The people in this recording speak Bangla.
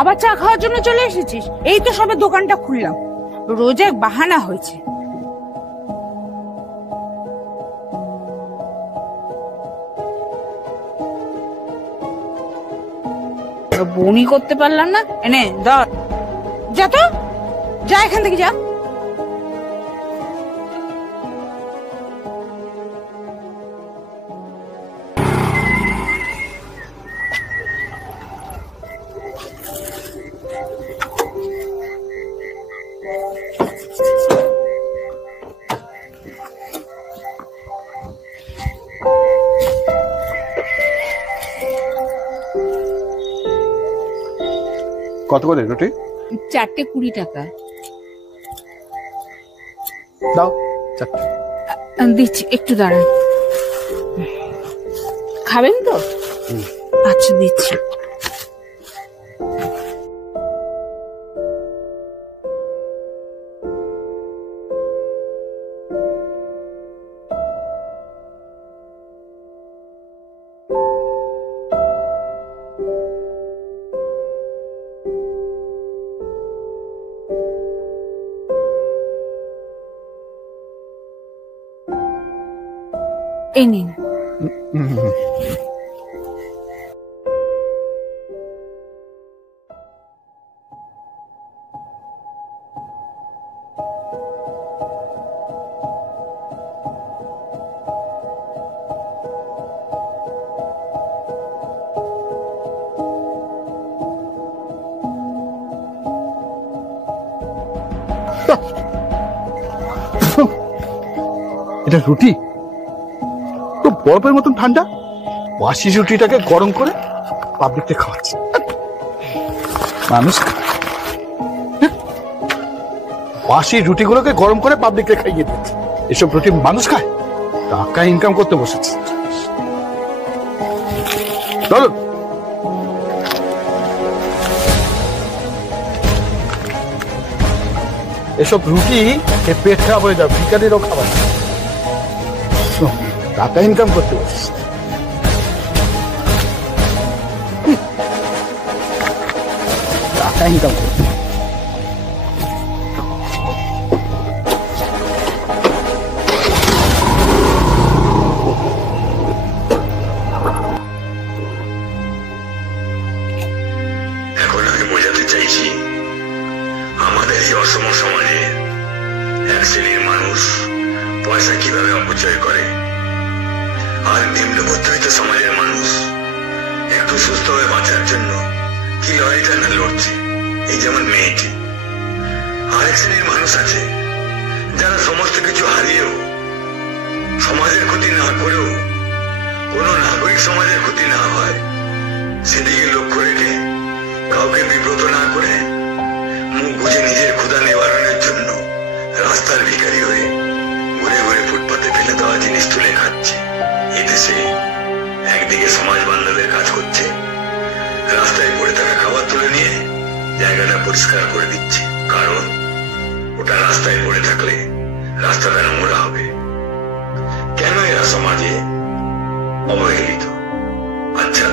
আবার চা খাওয়ার জন্য চলে এসেছিস? এই তো সবে দোকানটা খুললাম, রোজ এক বাহানা হয়েছে। বনি করতে পারলাম না, এনে ধর, যা তো, যা এখান থেকে যা। কত করে রুটি? 4টে 20 টাকা। দাও 4টে। দিচ্ছি, একটু দাঁড়ান। খাবেন তো? আচ্ছা দিচ্ছি। এই নিন। এটা রুটি তো বরফের মতন ঠান্ডা, বাসি রুটিটাকে গরম করে পাবলিককে খাওয়াচ্ছে মানুষ। বাসি রুটিগুলোকে গরম করে পাবলিককে খাইয়ে দিচ্ছে। এসব রুটি মানুষ খায়? টাকা ইনকাম করতে বসেছে। চলো, এসব রুটি পেট খারাপ হয়ে যাবে, ভিখারিরও খাবার। টাকা ইনকাম করতে বসেছে। টাকা ইনকাম করতে এখন আমি বোঝাতে চাইছি, আমাদের এই অসম সমাজে এক শ্রেণীর মানুষ পয়সা কিভাবে অপচয় করে, আর নিম্ন মধ্যবিত্ত সমাজের মানুষ একটু সুস্থ হয়ে বাঁচার জন্য কি লড়াইটা না লড়ছে। এই যেমন মেয়েটি। আরেক শ্রেণীর মানুষ আছে যারা সমস্ত কিছু হারিয়েও, সমাজের ক্ষতি না করেও, কোনো নাগরিক সমাজের ক্ষতি না হয় সেদিকে লক্ষ্য রেখে কাউকে বিব্রত না করে মুখ বুঝে নিজের ক্ষুধা নিবারণের জন্য রাস্তার ভিখারি হয়ে ঘুরে ঘুরে ফুটপাতে ফেলে দেওয়া জিনিস তুলে খাচ্ছে। এদেশে একদিকে সমাজ বান্ধবের কাজ করছে, রাস্তায় পড়ে থাকা খাবার তুলে নিয়ে জায়গাটা পরিষ্কার করে দিচ্ছে, কারণ ওটা রাস্তায় পড়ে থাকলে রাস্তাটা নোংরা হবে। কেন এরা সমাজে অবহেলিত? আচ্ছা,